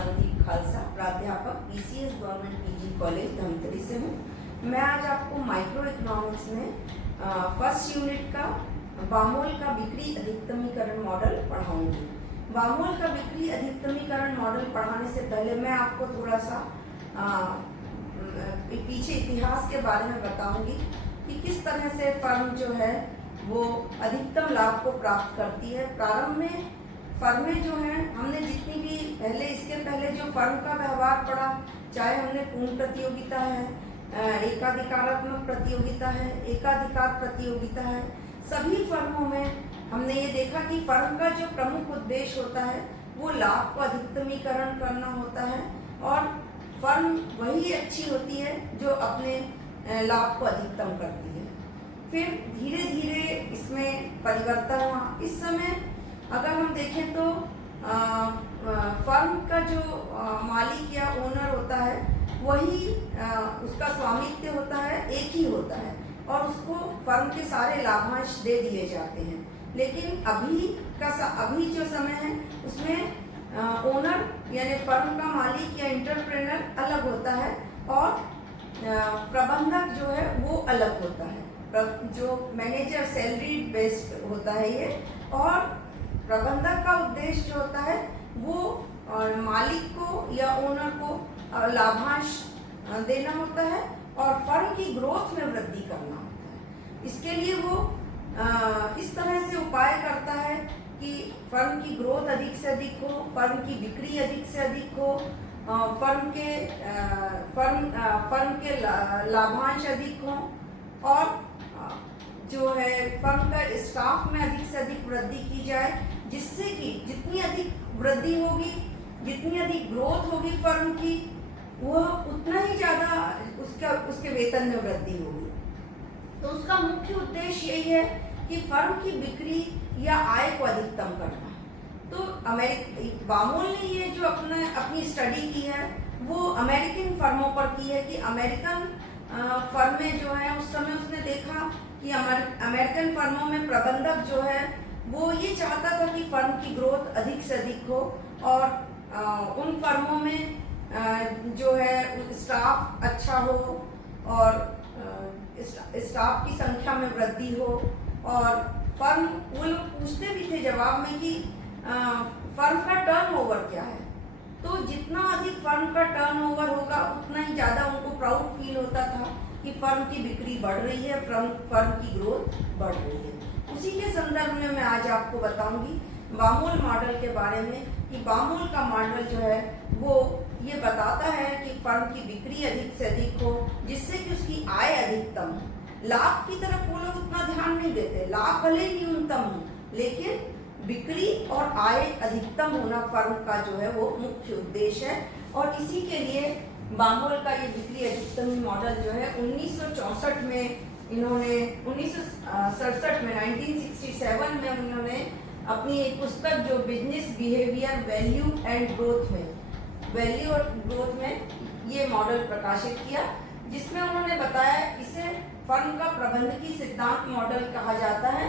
मनदीप खालसा, प्राध्यापक PCS government PG college Dhamtari से हूँ। मैं आज आपको माइक्रो इकोनॉमिक्स में फर्स्ट यूनिट का बामोल का बिक्री अधिकतमीकरण मॉडल पढ़ाऊंगी। बामोल का बिक्री अधिकतमीकरण मॉडल पढ़ाने से पहले मैं आपको थोड़ा सा पीछे इतिहास के बारे में बताऊंगी कि किस तरह से फर्म जो है वो अधिकतम लाभ को प्राप्त करती है। प्रारंभ में फर्में जो हैं, हमने जितनी भी इसके पहले जो फर्म का व्यवहार पढ़ा, चाहे हमने पूर्ण प्रतियोगिता है, एकाधिकारात्मक प्रतियोगिता है, एकाधिकार प्रतियोगिता है, सभी फर्मों में हमने ये देखा कि फर्म का जो प्रमुख उद्देश्य होता है वो लाभ को अधिकतमीकरण करना होता है और फर्म वही अच्छी होती है जो अपने लाभ को अधिकतम करती है। फिर धीरे धीरे इसमें परिवर्तन हुआ। इस समय अगर हम देखें तो फर्म का जो मालिक या ओनर होता है वही उसका स्वामित्व होता है, एक ही होता है और उसको फर्म के सारे लाभांश दे दिए जाते हैं। लेकिन अभी जो समय है उसमें ओनर यानी फर्म का मालिक या एंटरप्रेन्योर अलग होता है और प्रबंधक जो है वो अलग होता है। जो मैनेजर सैलरी बेस्ड होता है ये, और प्रबंधक का उद्देश्य जो होता है वो मालिक को या ओनर को लाभांश देना होता है और फर्म की ग्रोथ में वृद्धि करना होता है। इसके लिए वो इस तरह से उपाय करता है कि फर्म की ग्रोथ अधिक से अधिक हो, फर्म की बिक्री अधिक से अधिक हो, फर्म के लाभांश अधिक हो और जो है फर्म का स्टाफ में अधिक से अधिक वृद्धि की जाए, जिससे कि जितनी अधिक वृद्धि होगी, जितनी अधिक ग्रोथ होगी फर्म की, वह उतना ही ज़्यादा उसके वेतन में वृद्धि होगी। तो उसका मुख्य उद्देश्य यही है कि फर्म की बिक्री या आय को अधिकतम करना। तो बामोल ने ये जो अपनी स्टडी की है वो अमेरिकन फर्मों पर की है कि अमेरिकन फर्में जो है उस समय उसने देखा कि अमेरिकन फर्मों में प्रबंधक जो है वो ये चाहता था कि फर्म की ग्रोथ अधिक से अधिक हो और उन फर्मों में जो है स्टाफ अच्छा हो और स्टाफ की संख्या में वृद्धि हो और फर्म, वो लोग पूछते भी थे जवाब में कि फर्म का टर्नओवर क्या है। तो जितना अधिक फर्म का टर्नओवर होगा उतना ही ज़्यादा उनको प्राउड फील होता था कि फर्म की बिक्री बढ़ रही है, फर्म की ग्रोथ बढ़ रही है। उसी के संदर्भ में मैं आज आपको बताऊंगी बामोल मॉडल के बारे में कि बामोल का मॉडल जो है वो ये बताता है कि फर्म की बिक्री अधिक से अधिक हो, जिससे कि उसकी आय अधिकतम हो। लाभ की तरफ वो लोग उतना ध्यान नहीं देते, लाभ भले ही न्यूनतम हो लेकिन बिक्री और आय अधिकतम होना फर्म का जो है वो मुख्य उद्देश्य है। और इसी के लिए बामोल का ये बिक्री अधिकतम मॉडल जो है 1967 में इन्होंने 1967 में 1967 में उन्होंने अपनी एक पुस्तक जो business behaviour value and growth में ये मॉडल प्रकाशित किया, जिसमें उन्होंने बताया इसे फर्म का प्रबंधकीय सिद्धांत मॉडल कहा जाता है।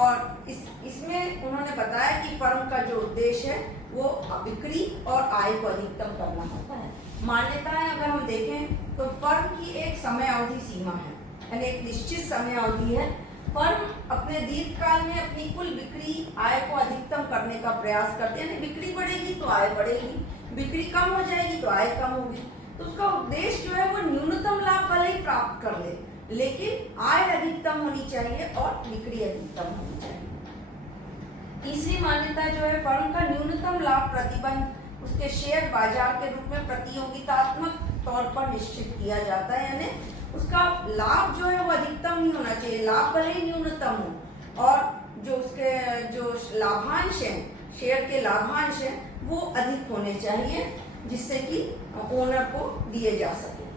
और इसमें उन्होंने बताया कि फर्म का जो उद्देश्य है वो बिक्री और आय को अधिकतम करना होता है। मान्यताएं अगर हम देखें तो फर्म की एक समय अवधि सीमा है, यानी एक निश्चित समय अवधि है। फर्म अपने दीर्घकाल में अपनी कुल बिक्री आय को अधिकतम करने का प्रयास करते हैं, यानी बिक्री बढ़ेगी तो आय बढ़ेगी, बिक्री कम हो जाएगी तो आय कम होगी। तो उसका उद्देश्य जो है वो न्यूनतम लाभ भले ही प्राप्त कर ले लेकिन आय अधिकतम होनी चाहिए और बिक्री अधिकतम होनी चाहिए। तीसरी मान्यता जो है फर्म का न्यूनतम लाभ प्रतिबंध उसके शेयर बाजार के रूप में प्रतियोगितात्मक तौर पर निश्चित किया जाता है, यानी उसका लाभ जो है वो अधिकतम नहीं होना चाहिए, लाभ भले ही न्यूनतम हो और जो उसके जो लाभांश हैं, शेयर के लाभांश हैं वो अधिक होने चाहिए, जिससे कि ओनर को दिए जा सके।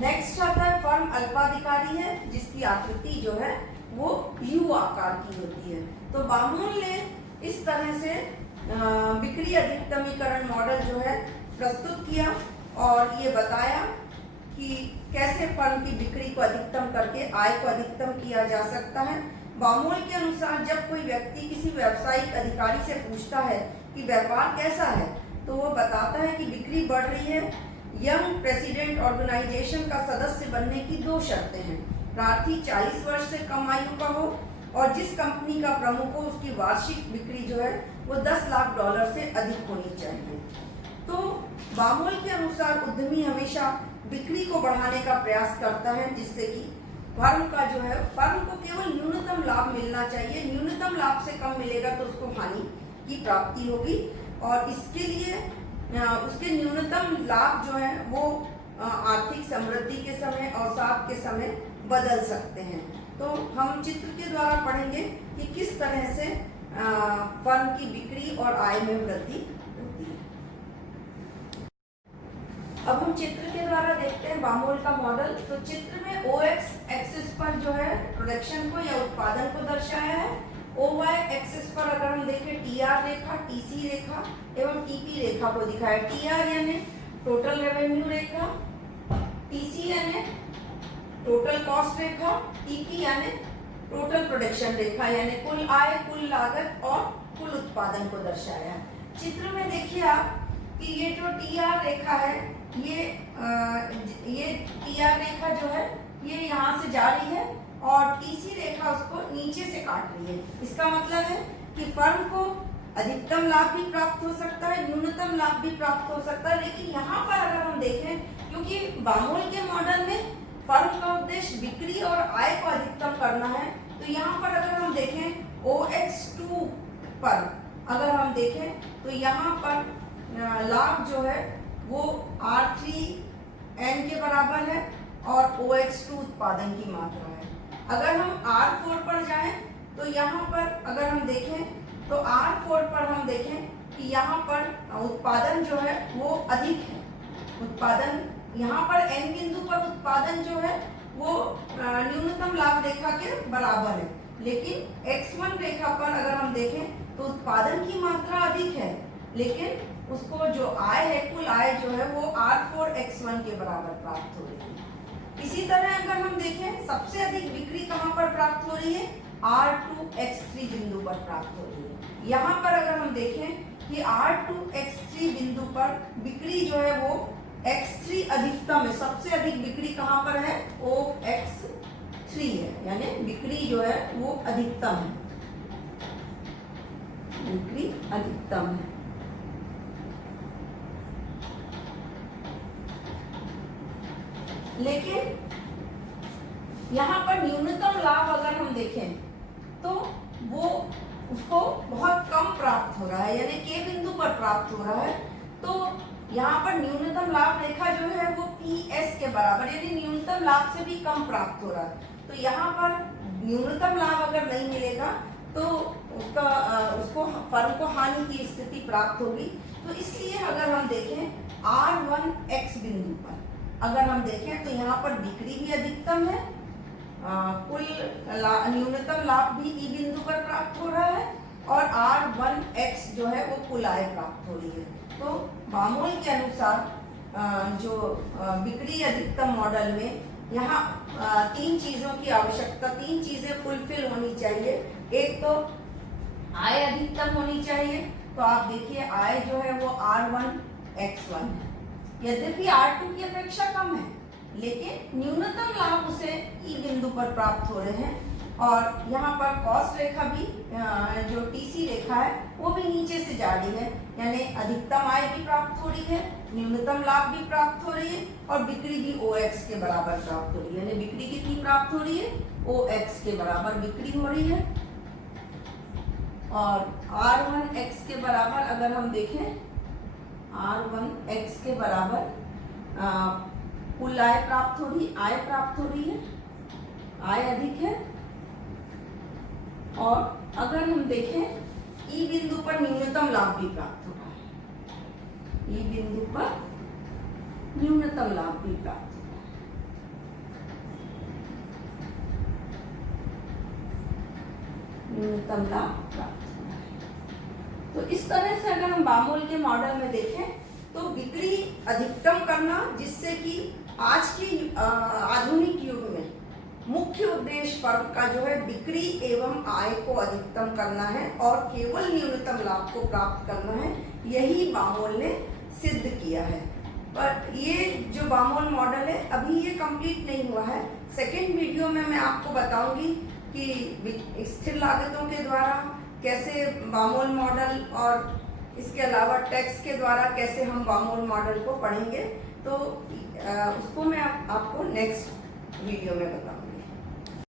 नेक्स्ट आता है फर्म अल्पाधिकारी है, जिसकी आकृति जो है वो यू आकार की होती है। तो बामोल ने इस तरह से बिक्री अधिकतमीकरण मॉडल जो है प्रस्तुत किया और ये बताया कि कैसे फर्म की बिक्री को अधिकतम करके आय को अधिकतम किया जा सकता है। बामोल के अनुसार जब कोई व्यक्ति किसी व्यावसायिक अधिकारी से पूछता है कि व्यापार कैसा है, तो वो बताता है कि बिक्री बढ़ रही है। यंग प्रेसिडेंट ऑर्गेनाइजेशन का सदस्य बनने की 2 शर्तें हैं। प्रार्थी 40 वर्ष से कम आयु का हो और जिस कंपनी का प्रमुख हो उसकी वार्षिक बिक्री जो है वो $10 लाख से अधिक होनी चाहिए। तो बामोल के अनुसार उद्यमी हमेशा बिक्री को बढ़ाने का प्रयास करता है, जिससे कि फर्म का जो है, फर्म को केवल न्यूनतम लाभ मिलना चाहिए। न्यूनतम लाभ से कम मिलेगा तो उसको हानि की प्राप्ति होगी और इसके लिए उसके न्यूनतम लाभ जो है वो आर्थिक समृद्धि के समय, अवसाद के समय बदल सकते हैं। तो हम चित्र के द्वारा पढ़ेंगे कि किस तरह से फर्म की बिक्री और आय में वृद्धि होती है। अब हम चित्र के द्वारा देखते हैं बामोल का मॉडल। तो चित्र में OX एक्सिस पर जो है प्रोडक्शन को या उत्पादन को दर्शाया है। OY एक्सिस पर अगर हम देखें TR रेखा, TC रेखा एवं TP रेखा को दिखाया। TR यानी टोटल रेवेन्यू रेखा, TC यानी टोटल कॉस्ट रेखा, TP यानी टोटल प्रोडक्शन रेखा यानी कुल आय, कुल लागत और कुल उत्पादन को दर्शाया है। चित्र में देखिए आप कि ये जो TR रेखा है, ये TR रेखा जो है ये यहाँ से जा रही है और TC रेखा उसको नीचे से काट रही है। इसका मतलब है कि फर्म को अधिकतम लाभ भी प्राप्त हो सकता है, न्यूनतम लाभ भी प्राप्त हो सकता है। लेकिन यहाँ पर अगर हम देखें, क्योंकि बामोल के मॉडल में फर्म का उद्देश्य बिक्री और आय को अधिकतम करना है, तो यहाँ पर अगर हम देखें OX2 पर अगर हम देखें तो यहाँ पर लाभ जो है वो R3N के बराबर है और OX2 उत्पादन की मात्रा है। अगर हम R4 पर जाएं तो यहाँ पर अगर हम देखें तो R4 पर हम देखें कि यहाँ पर उत्पादन जो है वो अधिक है। उत्पादन यहाँ पर N बिंदु पर उत्पादन जो है वो न्यूनतम लाभ रेखा के बराबर है, लेकिन X1 रेखा पर अगर हम देखें तो उत्पादन की मात्रा अधिक है, लेकिन उसको जो आय है, कुल आय जो है वो R4X1 के बराबर प्राप्त हो रही है। इसी तरह अगर हम देखें सबसे अधिक बिक्री कहाँ पर प्राप्त हो रही है, R2X3 बिंदु पर प्राप्त हो रही है। यहाँ पर अगर हम देखें कि R2X3 बिंदु पर बिक्री जो है वो X3 अधिकतम है। सबसे अधिक बिक्री कहाँ पर है, OX3 है, यानी बिक्री जो है वो अधिकतम है, बिक्री अधिकतम है। लेकिन यहाँ पर न्यूनतम लाभ अगर हम देखें तो वो उसको बहुत कम प्राप्त हो रहा है, यानी K बिंदु पर प्राप्त हो रहा है। तो यहाँ पर न्यूनतम लाभ रेखा जो है वो PS के बराबर, यानी न्यूनतम लाभ से भी कम प्राप्त हो रहा है। तो यहाँ पर न्यूनतम लाभ अगर नहीं मिलेगा तो उसको फर्म को हानि की स्थिति प्राप्त होगी। तो इसलिए अगर हम देखें R1X बिंदु पर अगर हम देखें तो यहाँ पर बिक्री भी अधिकतम है, कुल न्यूनतम लाभ भी ई बिंदु पर प्राप्त हो रहा है और R1X जो है वो कुल आय प्राप्त हो रही है। तो बामोल के अनुसार जो बिक्री अधिकतम मॉडल में यहाँ 3 चीजों की आवश्यकता, 3 चीजें फुलफिल होनी चाहिए। एक तो आय अधिकतम होनी चाहिए। तो आप देखिए आय जो है वो R1X1 है, यद्यपि R2 की अपेक्षा कम है, लेकिन न्यूनतम लाभ उसे ई बिंदु पर प्राप्त हो रहे हैं। और यहाँ पर कॉस्ट रेखा भी जो TC रेखा है वो भी नीचे से जा रही है, यानी अधिकतम आय भी प्राप्त हो रही है, न्यूनतम लाभ भी प्राप्त हो रही है और बिक्री भी OX के बराबर प्राप्त हो रही है। यानी बिक्री कितनी प्राप्त हो रही है, OX के बराबर बिक्री हो रही है। और R1X के बराबर अगर हम देखें, R1X के बराबर कुल आय प्राप्त हो रही, आय प्राप्त हो रही है, आय अधिक है। और अगर हम देखें ई बिंदु पर न्यूनतम लाभ भी प्राप्त हो रहा है, ई बिंदु पर न्यूनतम लाभ भी प्राप्त हो रहा है। न्यूनतम लाभ प्राप्त हो रहा है। तो इस तरह से अगर हम बामोल के मॉडल में देखें तो बिक्री अधिकतम करना, जिससे कि आज की आधुनिक युग में मुख्य उद्देश्य फर्म का जो है बिक्री एवं आय को अधिकतम करना है और केवल न्यूनतम लाभ को प्राप्त करना है। यही ही बामोल ने सिद्ध किया है। पर ये जो बामोल मॉडल है अभी ये कंप्लीट नहीं हुआ है। सेकेंड वीडियो में मैं आपको बताऊंगी कि स्थिर लागतों के द्वारा कैसे बामोल मॉडल और इसके अलावा टैक्स के द्वारा कैसे हम बामोल मॉडल को पढ़ेंगे, तो उसको मैं आपको नेक्स्ट वीडियो में बताऊंगी।